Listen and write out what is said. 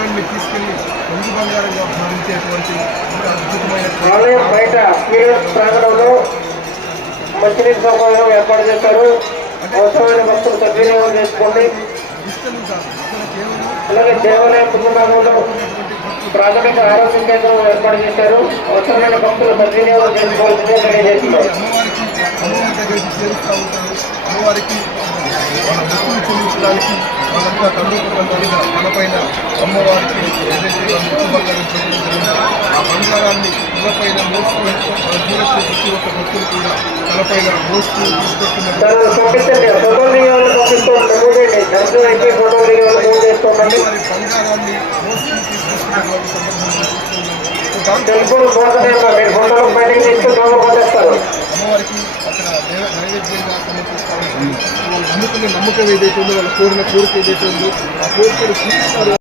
బంగారాన్ని తీసుకెళ్లి కొంగు బంగారంగా భావించేటువంటి అద్భుతమైన ఆలయం బయట ప్రాంగణంలో మంచినీటి సౌకర్యం ఏర్పాటు చేశారు. అవసరమైన భక్తులు సద్వినియోగం చేసుకోండి. అలాగే దేవాలయం ముందు భాగంలో ప్రాథమిక ఆరోగ్య కేంద్రం ఏర్పాటు చేశారు. అవసరమైన భక్తులు సద్వినియోగం చేసుకోవాల్సిందే తెలియజేస్తున్నారు. అమ్మవారి దగ్గరికి చేరుస్తూ ఉంటారు. అమ్మవారికి వాళ్ళ భక్తులు చెల్లించడానికి వాళ్ళంతా తల్లిదండ్రులుగా మనపైన అమ్మవారికి ఏదైతే ముక్కు బంగారం చెల్లించారో ఆ బంగారాన్ని తలపైన మోస్తూ ప్రతి ఒక్క భక్తులు కూడా తలపైన మోస్తూ తీసుకొస్తున్నారు. బంగారాన్ని మోస్తూ తీసుకొస్తున్నటువంటి అమ్మవారికి అక్కడ నైవేద్యంగా సమర్పిస్తా ఉంటారు. వాళ్ళు నమ్ముకునే నమ్మకం ఏదైతే ఉందో, వాళ్ళ కోరిన కోరిక ఏదైతే ఉందో ఆ కోరికలు తీరుస్తారు.